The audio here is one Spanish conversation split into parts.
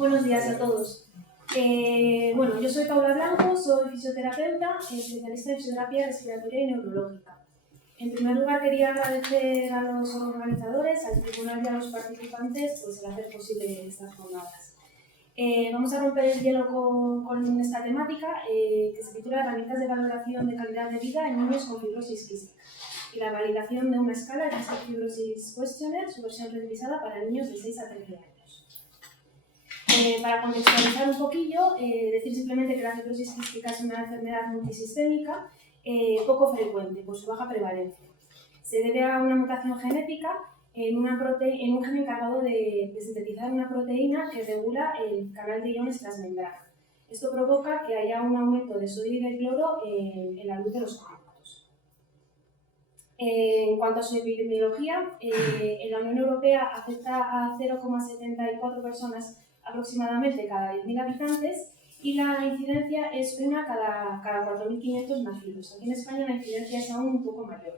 Buenos días a todos. Yo soy Paula Blanco, soy fisioterapeuta, especialista en fisioterapia respiratoria y neurológica. En primer lugar, quería agradecer a los organizadores, al tribunal y a los participantes el hacer posible estas jornadas. Vamos a romper el hielo con esta temática que se titula Herramientas de valoración de calidad de vida en niños con fibrosis quística y la validación de una escala de Fibrosis Questionnaire, su versión revisada para niños de 6 a 13 años. Para contextualizar un poquillo, decir simplemente que la fibrosis quística es una enfermedad multisistémica poco frecuente por su baja prevalencia. Se debe a una mutación genética en un gen encargado de sintetizar una proteína que regula el canal de iones transmembrana. Esto provoca que haya un aumento de sodio y de cloro en la luz de los conductos. En cuanto a su epidemiología, en la Unión Europea afecta a 0,74 personas aproximadamente cada 10.000 habitantes y la incidencia es una cada 4.500 nacidos. Aquí en España la incidencia es aún un poco mayor.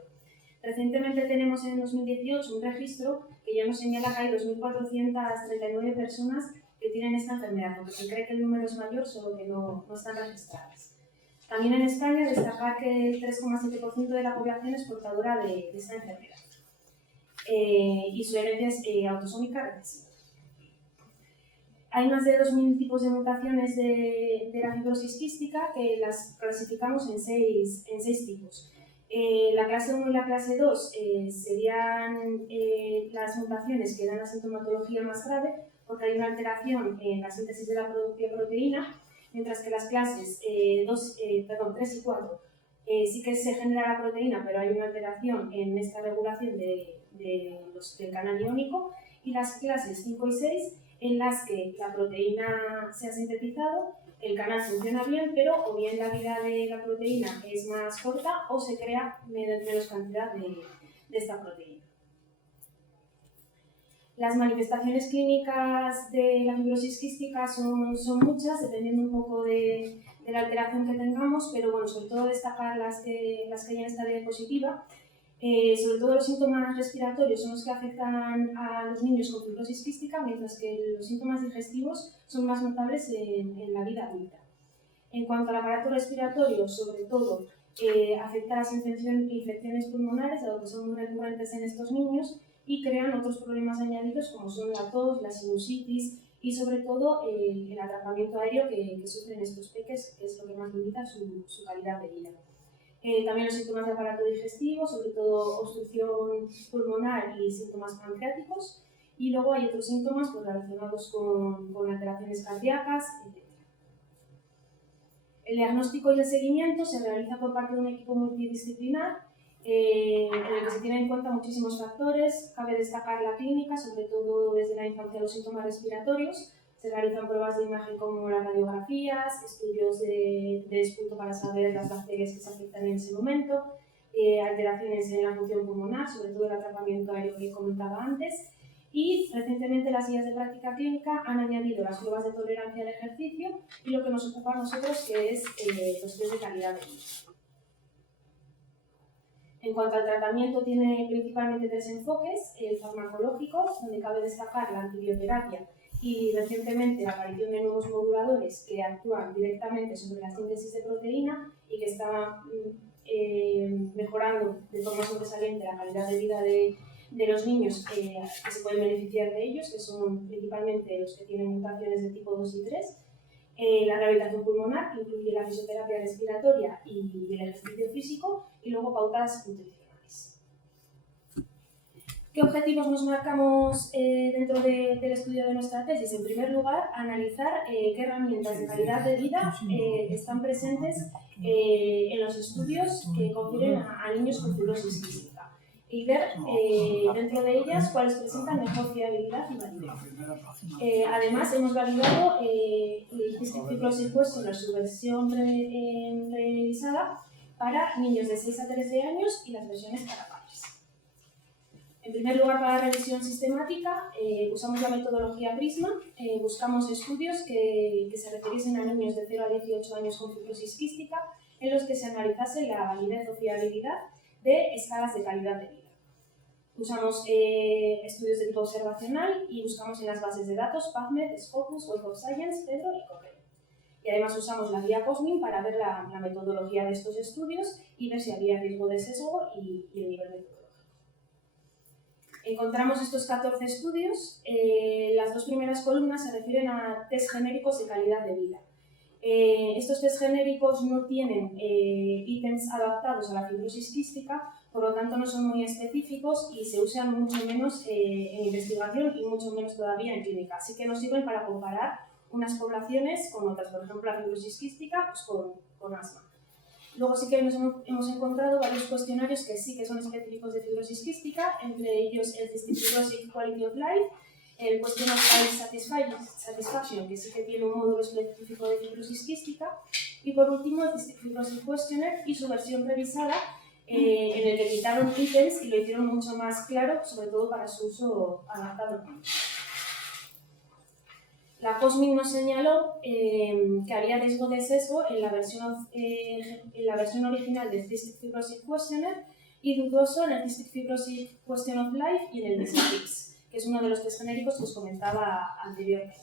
Recientemente tenemos en 2018 un registro que ya nos señala que hay 2.439 personas que tienen esta enfermedad, aunque se cree que el número es mayor, solo que no están registradas. También en España destacar que el 3,7% de la población es portadora de esta enfermedad y su herencia es autosómica recesiva. Hay más de 2.000 tipos de mutaciones de la fibrosis quística que las clasificamos en seis tipos. La clase 1 y la clase 2 serían las mutaciones que dan la sintomatología más grave porque hay una alteración en la síntesis de la propia proteína, mientras que las clases 3 y 4 sí que se genera la proteína, pero hay una alteración en esta regulación del canal iónico, y las clases 5 y 6 en las que la proteína se ha sintetizado, el canal funciona bien, pero o bien la vida de la proteína es más corta o se crea menos cantidad de esta proteína. Las manifestaciones clínicas de la fibrosis quística son muchas, dependiendo un poco de la alteración que tengamos, pero sobre todo destacar las que hay en esta diapositiva. Sobre todo los síntomas respiratorios son los que afectan a los niños con fibrosis quística, mientras que los síntomas digestivos son más notables en la vida adulta. En cuanto al aparato respiratorio, sobre todo afecta a las infecciones pulmonares, dado que son muy recurrentes en estos niños, y crean otros problemas añadidos como son la tos, la sinusitis y sobre todo el atrapamiento aéreo que sufren estos peques, que es lo que más limita su calidad de vida. También los síntomas de aparato digestivo, sobre todo obstrucción pulmonar y síntomas pancreáticos, y luego hay otros síntomas relacionados con alteraciones cardíacas, etc. El diagnóstico y el seguimiento se realiza por parte de un equipo multidisciplinar en el que se tienen en cuenta muchísimos factores. Cabe destacar la clínica, sobre todo desde la infancia los síntomas respiratorios. Se realizan pruebas de imagen como las radiografías, estudios de esputo para saber las bacterias que se afectan en ese momento, alteraciones en la función pulmonar, sobre todo el atrapamiento aéreo que comentaba antes. Y recientemente las guías de práctica clínica han añadido las pruebas de tolerancia al ejercicio y lo que nos ocupa a nosotros, que es los test de calidad de vida. En cuanto al tratamiento, tiene principalmente 3 enfoques: el farmacológico, donde cabe destacar la antibioterapia y recientemente la aparición de nuevos moduladores que actúan directamente sobre la síntesis de proteína y que están mejorando de forma sobresaliente la calidad de vida de los niños que se pueden beneficiar de ellos, que son principalmente los que tienen mutaciones de tipo 2 y 3. La rehabilitación pulmonar, que incluye la fisioterapia respiratoria y el ejercicio físico, y luego pautas nutricionales. ¿Qué objetivos nos marcamos dentro del estudio de nuestra tesis? En primer lugar, analizar qué herramientas de calidad de vida están presentes en los estudios que confieren a niños con fibrosis quística y ver dentro de ellas cuáles presentan mejor fiabilidad y validez. Además, hemos validado el Fibrosis Questionnaire, su versión revisada para niños de 6 a 13 años y las versiones para padres. En primer lugar, para la revisión sistemática, usamos la metodología PRISMA. Buscamos estudios que se refiriesen a niños de 0 a 18 años con fibrosis quística, en los que se analizase la validez o fiabilidad de escalas de calidad de vida. Usamos estudios de tipo observacional y buscamos en las bases de datos PubMed, Scopus, Web of Science, Pedro y Cochrane. Y además usamos la guía COSMIN para ver la metodología de estos estudios y ver si había riesgo de sesgo y el nivel metodológico. Encontramos estos 14 estudios. Las dos primeras columnas se refieren a test genéricos de calidad de vida. Estos test genéricos no tienen ítems adaptados a la fibrosis quística, por lo tanto no son muy específicos y se usan mucho menos en investigación y mucho menos todavía en clínica. Así que nos sirven para comparar unas poblaciones con otras, por ejemplo la fibrosis quística pues con asma. Luego sí que hemos encontrado varios cuestionarios que sí que son específicos de fibrosis quística, entre ellos el Cystic Fibrosis Quality of Life, el Question of Life Satisfaction, que sí que tiene un módulo específico de fibrosis quística, y por último el Cystic Fibrosis Questionnaire y su versión revisada, en el que quitaron ítems y lo hicieron mucho más claro, sobre todo para su uso adaptado. La COSMIC nos señaló que había riesgo de sesgo en la versión original del Cystic Fibrosis Questionnaire y dudoso en el Cystic Fibrosis Question of Life y en el DISC, que es uno de los test genéricos que os comentaba anteriormente.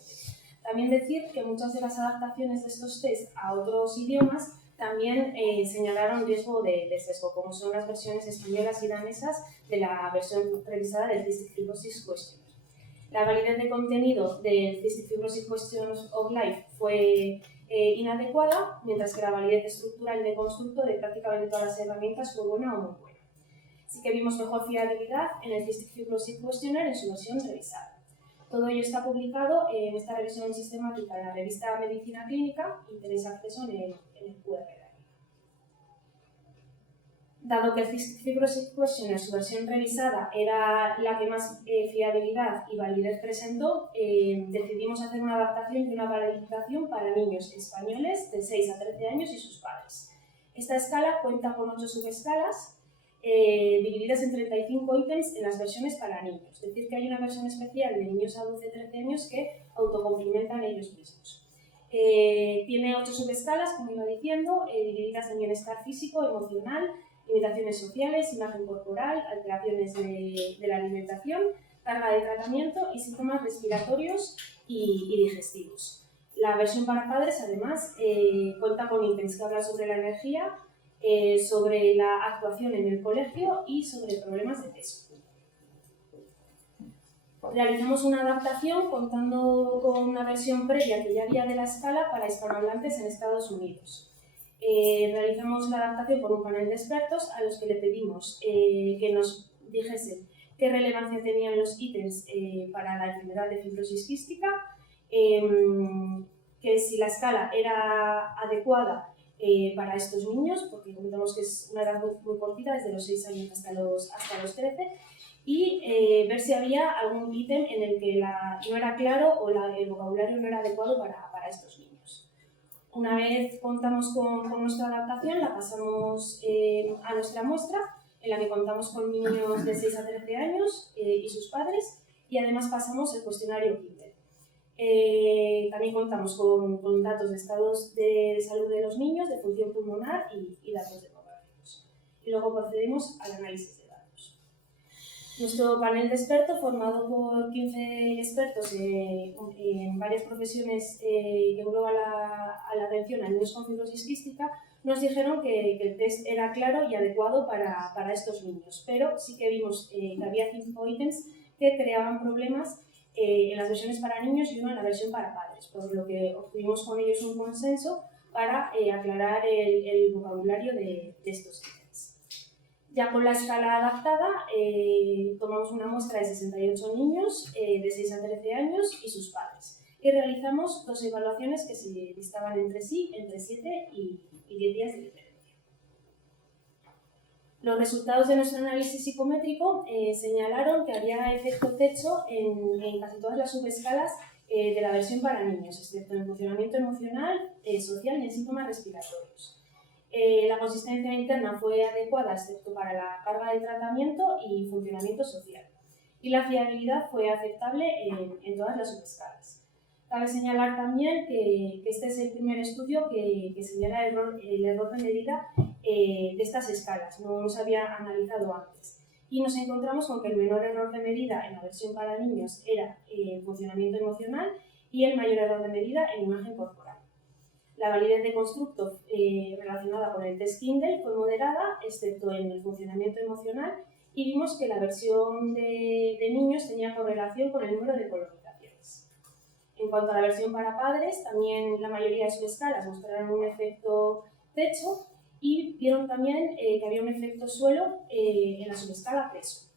También decir que muchas de las adaptaciones de estos test a otros idiomas también señalaron riesgo de sesgo, como son las versiones españolas y danesas de la versión revisada del Cystic Fibrosis Questionnaire. La validez de contenido del Cystic Fibrosis Question of Life fue inadecuada, mientras que la validez estructural de constructo de prácticamente todas las herramientas fue buena o muy buena. Sí que vimos mejor fiabilidad en el Cystic Fibrosis Questionnaire en su versión revisada. Todo ello está publicado en esta revisión sistemática en la revista Medicina Clínica y tenéis acceso en el QR. Dado que el Cystic Fibrosis Questionnaire, su versión revisada, era la que más fiabilidad y validez presentó, decidimos hacer una adaptación y una validación para niños españoles de 6 a 13 años y sus padres. Esta escala cuenta con 8 subescalas divididas en 35 ítems en las versiones para niños. Es decir, que hay una versión especial de niños a 12-13 años que autocomplimentan ellos mismos. Tiene 8 subescalas, como iba diciendo, divididas en bienestar físico, emocional, limitaciones sociales, imagen corporal, alteraciones de la alimentación, carga de tratamiento y síntomas respiratorios y digestivos. La versión para padres, además, cuenta con ítems que hablan sobre la energía, sobre la actuación en el colegio y sobre problemas de peso. Realizamos una adaptación contando con una versión previa que ya había de la escala para hispanohablantes en Estados Unidos. Realizamos la adaptación por un panel de expertos a los que le pedimos que nos dijesen qué relevancia tenían los ítems para la enfermedad de fibrosis quística, que si la escala era adecuada para estos niños, porque comentamos que es una edad muy cortita, desde los 6 años hasta los 13, y ver si había algún ítem en el que no era claro o el vocabulario no era adecuado para estos niños. Una vez contamos con nuestra adaptación, la pasamos a nuestra muestra, en la que contamos con niños de 6 a 13 años y sus padres, y además pasamos el cuestionario Kinder. También contamos con datos de estados de salud de los niños, de función pulmonar y datos demográficos. Y luego procedemos al análisis de datos. Nuestro panel de expertos, formado por 15 expertos en varias profesiones que engloban la atención a niños con fibrosis quística, nos dijeron que el test era claro y adecuado para estos niños, pero sí que vimos que había 5 ítems que creaban problemas en las versiones para niños y uno en la versión para padres, por lo que obtuvimos con ellos un consenso para aclarar el vocabulario de estos ítems. Ya con la escala adaptada, tomamos una muestra de 68 niños de 6 a 13 años y sus padres y realizamos 2 evaluaciones que se distaban entre sí entre 7 y 10 días de diferencia. Los resultados de nuestro análisis psicométrico señalaron que había efecto techo en casi todas las subescalas de la versión para niños, excepto en funcionamiento emocional, social y en síntomas respiratorios. La consistencia interna fue adecuada, excepto para la carga de tratamiento y funcionamiento social. Y la fiabilidad fue aceptable en todas las subescalas. Cabe señalar también que este es el primer estudio que señala el error de medida de estas escalas, no se había analizado antes. y nos encontramos con que el menor error de medida en la versión para niños era funcionamiento emocional y el mayor error de medida en imagen corporal. La validez de constructo relacionada con el test Kindle fue moderada, excepto en el funcionamiento emocional, y vimos que la versión de niños tenía correlación con el número de colonizaciones. En cuanto a la versión para padres, también la mayoría de subescalas mostraron un efecto techo y vieron también que había un efecto suelo en la subescala peso.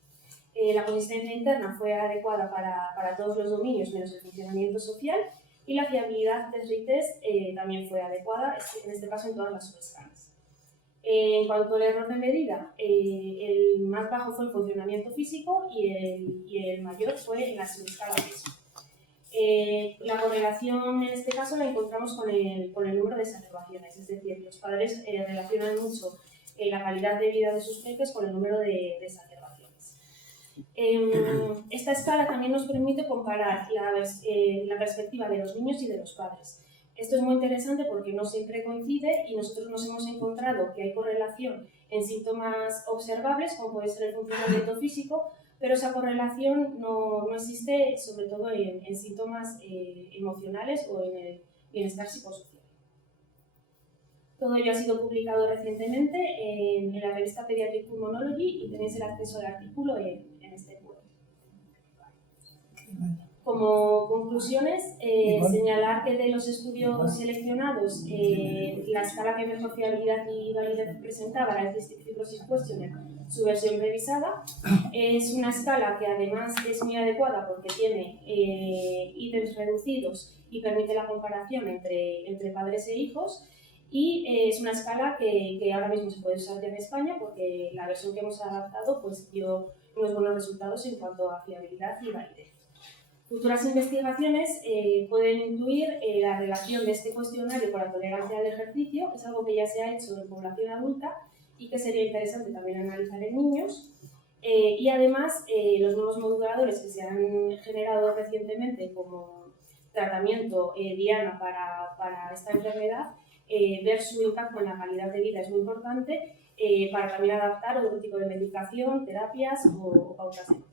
La consistencia interna fue adecuada para todos los dominios menos el funcionamiento social y la fiabilidad del retest también fue adecuada, en este caso en todas las subescalas. En cuanto al error de medida, el más bajo fue el funcionamiento físico y el mayor fue en la subescala peso. La correlación en este caso la encontramos con el número de exacerbaciones, es decir, los padres relacionan mucho la calidad de vida de sus peques con el número de exacerbaciones. Esta escala también nos permite comparar la perspectiva de los niños y de los padres. Esto es muy interesante porque no siempre coincide y nosotros nos hemos encontrado que hay correlación en síntomas observables, como puede ser el funcionamiento físico, pero esa correlación no existe sobre todo en síntomas emocionales o en el bienestar psicosocial. Todo ello ha sido publicado recientemente en la revista Pediatric Pulmonology y tenéis el acceso al artículo en este web. Como conclusiones, señalar que de los estudios seleccionados, la escala que mejor fiabilidad y validez presentaba era el Cystic Fibrosis Questionnaire, su versión revisada. Es una escala que además es muy adecuada porque tiene ítems reducidos y permite la comparación entre padres e hijos. Y es una escala que ahora mismo se puede usar ya en España porque la versión que hemos adaptado pues, dio unos buenos resultados en cuanto a fiabilidad y validez. Futuras investigaciones pueden incluir la relación de este cuestionario con la tolerancia al ejercicio, es algo que ya se ha hecho en población adulta y que sería interesante también analizar en niños. Y además, los nuevos moduladores que se han generado recientemente como tratamiento diana para esta enfermedad, ver su impacto en la calidad de vida es muy importante para también adaptar otro tipo de medicación, terapias o pautas de nutrición.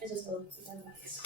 Eso es todo. Muchas gracias.